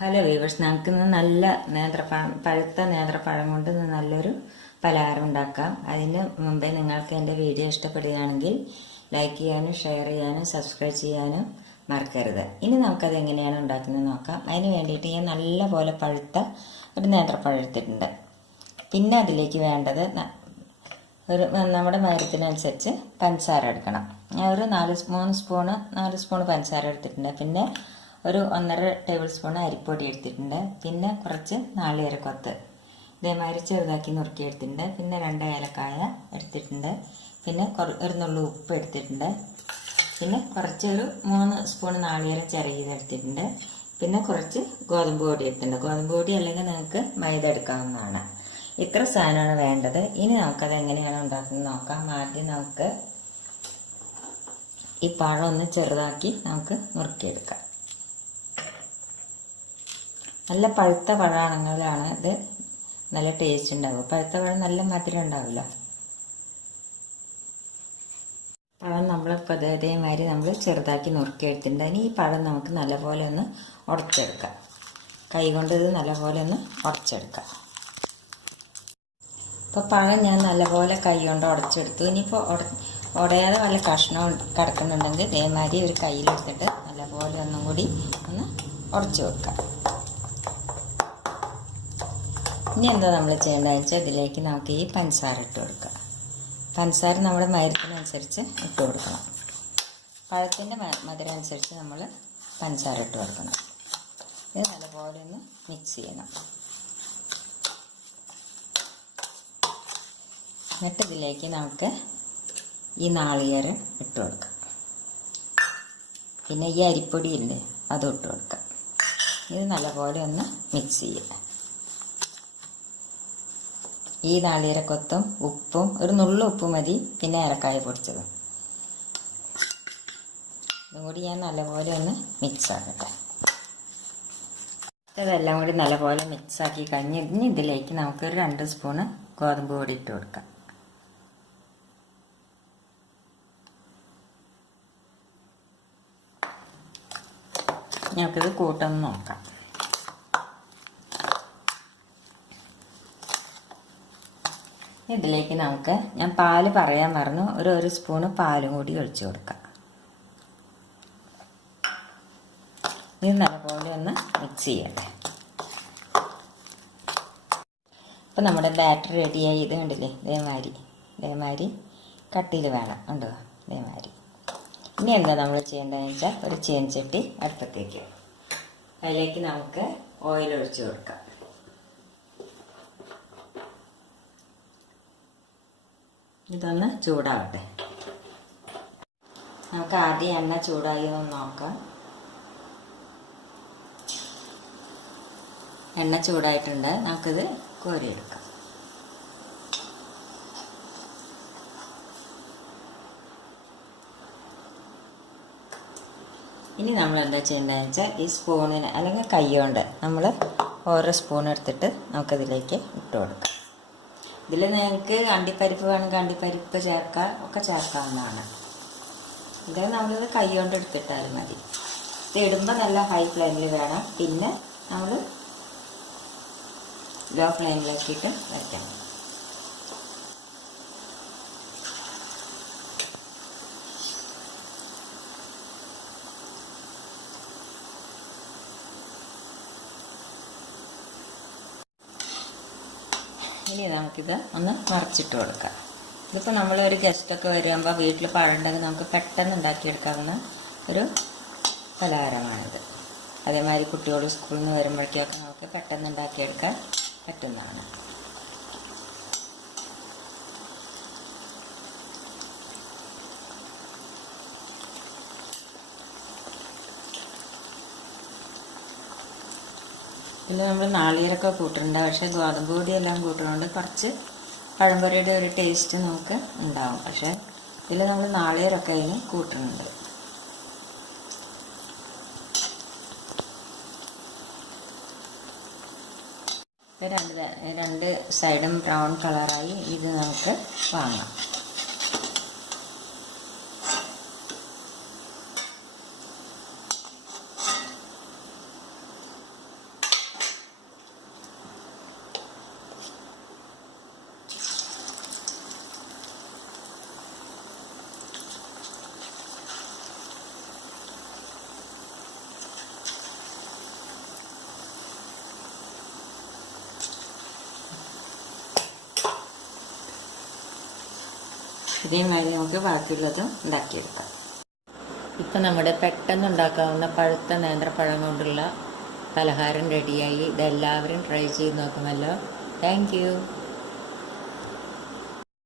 Hello weavers, നമുക്ക് നല്ല പഴുത്ത നേന്ത്രപ്പഴം കൊണ്ട് നല്ലൊരു പലഹാരം ഉണ്ടാക്കാം. അതിന് മുമ്പേ നിങ്ങൾക്ക് എൻ്റെ വീഡിയോ ഇഷ്ടപ്പെടുകയാണെങ്കിൽ ലൈക്ക് ചെയ്യാനും ഷെയർ ചെയ്യാനും സബ്സ്ക്രൈബ് ചെയ്യാനും മറക്കരുത്. ഇനി നമുക്കത് എങ്ങനെയാണ് ഉണ്ടാക്കുന്നത് നോക്കാം. അതിന് വേണ്ടിയിട്ട് ഞാൻ നല്ല പോലെ പഴുത്ത ഒരു നേന്ത്രപ്പഴം എടുത്തിട്ടുണ്ട്. പിന്നെ അതിലേക്ക് വേണ്ടത് നമ്മുടെ മധുരത്തിനനുസരിച്ച് പഞ്ചസാര എടുക്കണം. ഞാൻ ഒരു 4 സ്പൂൺ പഞ്ചസാര എടുത്തിട്ടുണ്ട്. പിന്നെ ഒരു 1.5 ടേബിൾ സ്പൂൺ അരിപ്പൊടി എടുത്തിട്ടുണ്ട്. പിന്നെ കുറച്ച് നാളികേരക്കൊത്ത് ഇതേമാതിരി ചെറുതാക്കി നുറുക്കി എടുത്തിട്ടുണ്ട്. പിന്നെ 2 ഏലക്കായ എടുത്തിട്ടുണ്ട്. പിന്നെ ഒരു നുള്ളു ഉപ്പ് എടുത്തിട്ടുണ്ട്. പിന്നെ ഒരു 3 സ്പൂൺ നാളികേരം ചിരകിയത് എടുത്തിട്ടുണ്ട്. പിന്നെ കുറച്ച് ഗോതമ്പ് പൊടി എടുത്തിട്ടുണ്ട്. ഗോതമ്പ് പൊടി അല്ലെങ്കിൽ നിങ്ങൾക്ക് മൈദ എടുക്കാവുന്നതാണ്. ഇത്ര സാധനമാണ് വേണ്ടത്. ഇനി നമുക്കത് എങ്ങനെയാണ് ഉണ്ടാക്കുന്നത് നോക്കാം. ആദ്യം നമുക്ക് ഈ പഴം ഒന്ന് ചെറുതാക്കി നമുക്ക് നുറുക്കിയെടുക്കാം. നല്ല പഴുത്ത പഴമാണെങ്കിലാണ് ഇത് നല്ല ടേസ്റ്റ് ഉണ്ടാവുക. പഴുത്ത പഴം നല്ല മധുരം ഉണ്ടാവില്ല. പഴം നമ്മളിപ്പോൾ ഇതേമാതിരി നമ്മൾ ചെറുതാക്കി നുറുക്കിയെടുത്തിട്ടുണ്ട്. ഇനി ഈ പഴം നമുക്ക് നല്ലപോലെ ഒന്ന് ഉടച്ചെടുക്കാം. കൈ കൊണ്ട് ഇത് നല്ലപോലെ ഒന്ന് ഉടച്ചെടുക്കാം. ഇപ്പോൾ പഴം ഞാൻ നല്ലപോലെ കൈ കൊണ്ട് ഉടച്ചെടുത്തു. ഇനിയിപ്പോൾ ഉടയാതെ വല്ല കഷ്ണം കിടക്കുന്നുണ്ടെങ്കിൽ ഇതേമാതിരി ഒരു കയ്യിലെടുത്തിട്ട് നല്ലപോലെ ഒന്നും കൂടി ഒന്ന് ഉടച്ചു വെക്കാം. ഇനി എന്താ നമ്മൾ ചെയ്യേണ്ടതെന്ന് വെച്ചാൽ ഇതിലേക്ക് നമുക്ക് ഈ പഞ്ചസാര ഇട്ട് കൊടുക്കുക. പഞ്ചസാര നമ്മുടെ മധുരത്തിനനുസരിച്ച് ഇട്ട് കൊടുക്കണം. പഴത്തിൻ്റെ മധുരം അനുസരിച്ച് നമ്മൾ പഞ്ചസാര ഇട്ട് കൊടുക്കണം. ഇത് നല്ലപോലെ ഒന്ന് മിക്സ് ചെയ്യണം. എന്നിട്ട് ഇതിലേക്ക് നമുക്ക് ഈ നാളികേരം ഇട്ട് കൊടുക്കാം. പിന്നെ ഈ അരിപ്പൊടി ഇല്ലേ, അതും ഇട്ട് കൊടുക്കാം. ഇത് നല്ലപോലെ ഒന്ന് മിക്സ് ചെയ്യുക. ഈ നാളികേരക്കൊത്തും ഉപ്പും ഒരു നുള്ളു ഉപ്പ് മതി. പിന്നെ ഏലക്കായ പൊടിച്ചതും ഇതും കൂടി ഞാൻ നല്ലപോലെ ഒന്ന് മിക്സ് ആക്കട്ടെ. ഇതെല്ലാം കൂടി നല്ലപോലെ മിക്സാക്കി കഴിഞ്ഞ് ഇനി ഇതിലേക്ക് നമുക്കൊരു 2 സ്പൂണ് ഗോതമ്പ് പൊടി ഇട്ട് കൊടുക്കാം. നമുക്കിത് കൂട്ടൊന്ന് നോക്കാം. ഇതിലേക്ക് നമുക്ക് ഞാൻ പാല് പറയാൻ മറന്നു, ഒരു സ്പൂണ് പാലും കൂടി ഒഴിച്ചു കൊടുക്കാം. ഇത് നല്ലപോലെ ഒന്ന് മിക്സ് ചെയ്യട്ടെ. ഇപ്പം നമ്മുടെ ബാറ്റർ റെഡിയായി. ഇത് കണ്ടില്ലേ, ഇതേമാതിരി കട്ടിയിൽ വേണം. ഉണ്ടോ? ഇതേമാതിരി. ഇനി എന്താ നമ്മൾ ചെയ്യേണ്ടതെന്ന് വെച്ചാൽ ഒരു ചീനച്ചട്ടി അടുപ്പത്തേക്ക്, അതിലേക്ക് നമുക്ക് ഓയിൽ ഒഴിച്ചു കൊടുക്കാം. ഇതൊന്ന് ചൂടാവട്ടെ. നമുക്ക് ആദ്യം എണ്ണ ചൂടായി ഒന്ന് നോക്കാം. എണ്ണ ചൂടായിട്ടുണ്ട്. നമുക്കിത് കോരിയെടുക്കാം. ഇനി നമ്മൾ എന്താ ചെയ്യേണ്ടതെന്ന് വെച്ചാൽ ഈ സ്പൂണിന് അല്ലെങ്കിൽ കൈ കൊണ്ട് നമ്മൾ ഓരോ സ്പൂൺ എടുത്തിട്ട് നമുക്കതിലേക്ക് ഇട്ട് കൊടുക്കാം. ഇതിൽ നിങ്ങൾക്ക് അണ്ടിപ്പരിപ്പ് വേണമെങ്കിൽ അണ്ടിപ്പരിപ്പ് ചേർക്കാം, ഒക്കെ ചേർക്കാവുന്നതാണ്. ഇത് നമ്മളിത് കൈ കൊണ്ട് എടുത്തിട്ടാലും മതി. ഇത് ഇടുമ്പോൾ നല്ല ഹൈ ഫ്ലെയിമിൽ വേണം. പിന്നെ നമ്മൾ ലോ ഫ്ലെയിമിലാക്കിയിട്ട് വയ്ക്കണം. ഇനി നമുക്കിത് ഒന്ന് മറിച്ചിട്ട് കൊടുക്കാം. ഇതിപ്പോൾ നമ്മളൊരു ഗസ്റ്റൊക്കെ വരുമ്പോൾ വീട്ടിൽ പഴമുണ്ടെങ്കിൽ നമുക്ക് പെട്ടെന്ന് ഉണ്ടാക്കിയെടുക്കാവുന്ന ഒരു പലഹാരമാണിത്. അതേമാതിരി കുട്ടികൾ സ്കൂളിൽ നിന്ന് വരുമ്പോഴേക്കൊക്കെ നമുക്ക് പെട്ടെന്ന് ഉണ്ടാക്കിയെടുക്കാൻ പറ്റുന്നതാണ്. ഇതിൽ നമ്മൾ നാളികേരമൊക്കെ കൂട്ടുന്നുണ്ട്. പക്ഷേ ഗോതമ്പ് പൊടിയെല്ലാം കൂട്ടുന്നതുകൊണ്ട് കുറച്ച് പഴംപൊരിയുടെ ഒരു ടേസ്റ്റ് നമുക്ക് ഉണ്ടാവും. പക്ഷേ ഇതിൽ നമ്മൾ നാളികേരമൊക്കെ അതിന് കൂട്ടുന്നുണ്ട്. രണ്ട് സൈഡും ബ്രൗൺ കളറായി ഇത് നമുക്ക് വാങ്ങാം. ഇനിയും വേണ്ടി നമുക്ക് ബാക്കിയുള്ളത് ഉണ്ടാക്കിയെടുക്കാം. ഇപ്പം നമ്മുടെ പെട്ടെന്ന് ഉണ്ടാക്കാവുന്ന പഴുത്ത നേന്ത്രപ്പഴം കൊണ്ടുള്ള പലഹാരം റെഡിയായി. ഇതെല്ലാവരും ട്രൈ ചെയ്ത് നോക്കുമല്ലോ. Thank you.